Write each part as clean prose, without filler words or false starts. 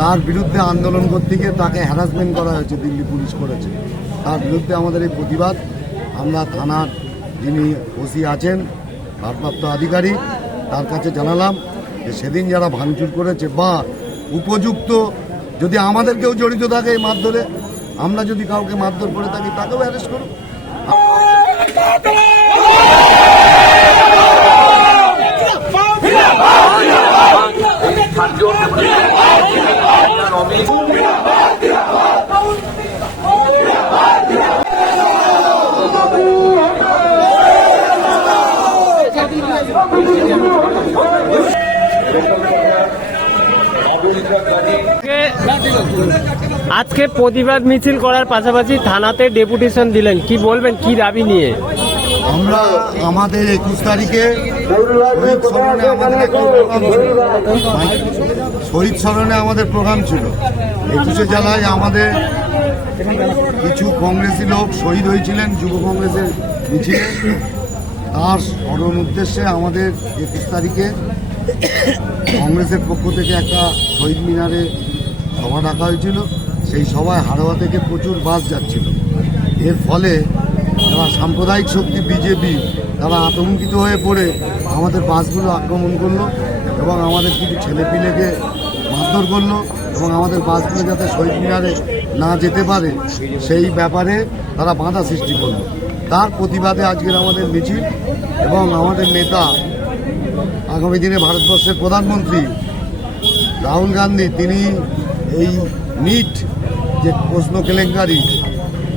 তার বিরুদ্ধে আন্দোলন করতে গিয়ে তাকে হ্যারাসমেন্ট করা হয়েছে, দিল্লি পুলিশ করেছে। তার বিরুদ্ধে আমাদের এই প্রতিবাদ। আমরা থানার যিনি ওসি আছেন, ভারপ্রাপ্ত আধিকারিক, তার কাছে জানালাম যে সেদিন যারা ভাঙচুর করেছে বা উপযুক্ত যদি আমাদের কেউ জড়িত থাকে এই মারধরে, আমরা যদি কাউকে মারধর করে থাকি তাকেও অ্যারেস্ট করুন। আজকে প্রতিবাদ মিছিল করার পাশাপাশি থানাতে ডেপুটেশন দিলেন, কি বলবেন, কি দাবি নিয়ে? আমরা আমাদের 21 তারিখে শহীদ স্মরণে আমাদের প্রোগ্রাম ছিল। 21 জেলায় আমাদের কিছু কংগ্রেসি লোক শহীদ হয়েছিলেন যুব কংগ্রেসের মিছিলে। তার স্মরণ উদ্দেশ্যে আমাদের 21 তারিখে কংগ্রেসের পক্ষ থেকে একটা শহীদ মিনারে সভা ডাকা হয়েছিল। সেই সভায় হাড়োয়া থেকে প্রচুর বাস যাচ্ছিল। এর ফলে যারা সাম্প্রদায়িক শক্তি বিজেপি, তারা আতঙ্কিত হয়ে পড়ে আমাদের বাসগুলো আক্রমণ করলো এবং আমাদের কিছু ছেলেপিলেকে মারধর করলো এবং আমাদের বাসগুলো যাতে শহীদ মিনারে না যেতে পারে সেই ব্যাপারে তারা বাধা সৃষ্টি করলো। তার প্রতিবাদে আজকের আমাদের মিছিল এবং আমাদের নেতা, আগামী দিনে ভারতবর্ষের প্রধানমন্ত্রী রাহুল গান্ধী, তিনি এই নিট যে প্রশ্ন কেলেঙ্কারি,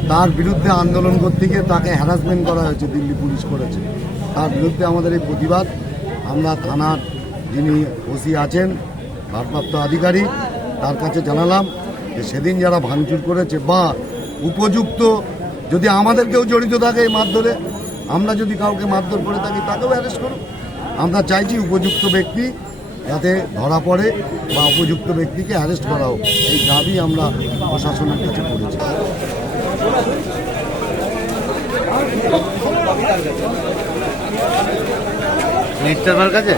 তার বিরুদ্ধে আন্দোলন করতে গিয়ে তাকে হ্যারাসমেন্ট করা হয়েছে, দিল্লি পুলিশ করেছে। তার বিরুদ্ধে আমাদের এই প্রতিবাদ। আমরা থানার যিনি ওসি আছেন, ভারপ্রাপ্ত আধিকারিক, তার কাছে জানালাম যে সেদিন যারা ভাঙচুর করেছে বা উপযুক্ত যদি আমাদের কেউ জড়িত থাকে এই মারধরে, আমরা যদি কাউকে মারধর করে থাকি তাকেও অ্যারেস্ট করুন। আমরা চাইছি উপযুক্ত ব্যক্তি যাতে ধরা পড়ে বা উপযুক্ত ব্যক্তিকে অ্যারেস্ট করা হোক, এই দাবি আমরা প্রশাসনের কাছে করেছি। নিশ্চয়তার কাছে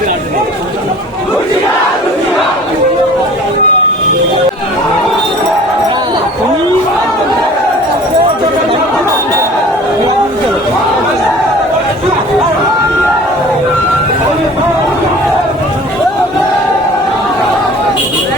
Gracias.